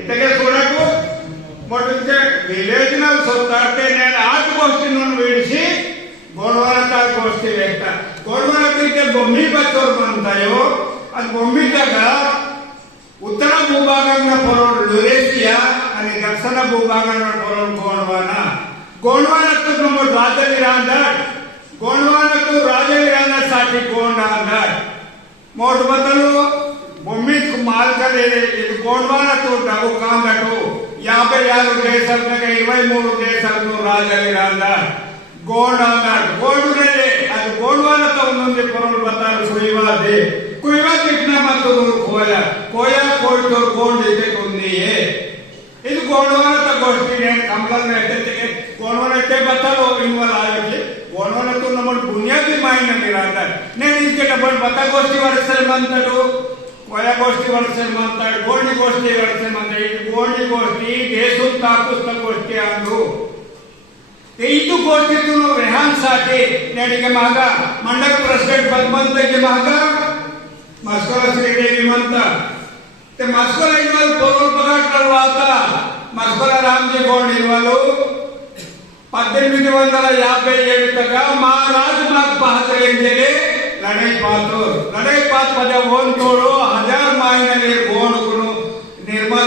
इतके सोडकू मोठे विलेज न सोडते నేను ఆర్ట్ గోష్ఠి నుండి విడిచి గోడవారత గోష్ఠి వేస్తా గోడవారతికి బొమ్మి బచ్చోర్ అంటాయో అది బొమ్మి దగ్గర ఉత్తర భూభాగంలో పొరలు లురేసియా అని దక్షిణ భూభాగంలో పొరలు గోండవానకు ನಮ್ಮ ರಾಜವೀರಾಂಧ ಗೋಂಡವಾನకు ರಾಜವೀರಾಂಧ ಸಾಟಿ ಗೋಂಡ मोट बदलू भूमि मालकल गोंडवानू डबु कांगटू 56 దేశాలు 23 దేశాలు రాజవీరాంಧ गोंड गोंडे అది गोंडवानతో ఉంది పొరలు బతాలు కుయివాది कुइवा कितना मत खोया कोया कोई तो गोंड इसे कुंदी है ಇದು ಗೋಂಡವಾನತ ಗೋಷ್ಠಿ నేను కమలన ఎట్టెಕ್ಕೆ ಗೋಂಡವಾನತೆ ಬತ್ತಲೋ ಇನ್ವಾಲ್ ಆಗಿ ಗೋಂಡವಾನತು ನಮ್ಮ ಬುನಿಯಾದಿ ಮಾಯಿನ ನಿರಾದ నేను ఇంకే డబల్ బత ಗೋಷ್ಠಿ వరసలు మంతడు కోయా ಗೋಷ್ಠಿ వరసలు మంతడు ಗೋಂಡಿ ಗೋಷ್ಠಿ వరసలు మంతడు ಗೋಂಡಿ ಗೋಷ್ಠಿ ದೇಶು ತಾಕುಸ್ತ ಗೋಷ್ಠಿ ಅಂದು ಇದು ಗೋಷ್ಠಿತು ರೆಹಾನ್ ಸಾಟಿ ನೆಡಿಗೆ ಮಾಗ ಮಂಡಲ ಪ್ರೆಸಿಡೆಂಟ್ ಬದ್ಮಂತಗೆ ಮಾಗ ಮಸ್ಕರ ಶ್ರೀದೇವಿ ಮಂತ ते मस्कोला इन्वॉल्व पोरोल पगार करवाता मस्कोला रामजी गोंड इन्वॉल्व 1857 तक महाराज माग बहादुर लड़ाई पात पद ओन तोड़ो 1000 मायने गोंड निर्माण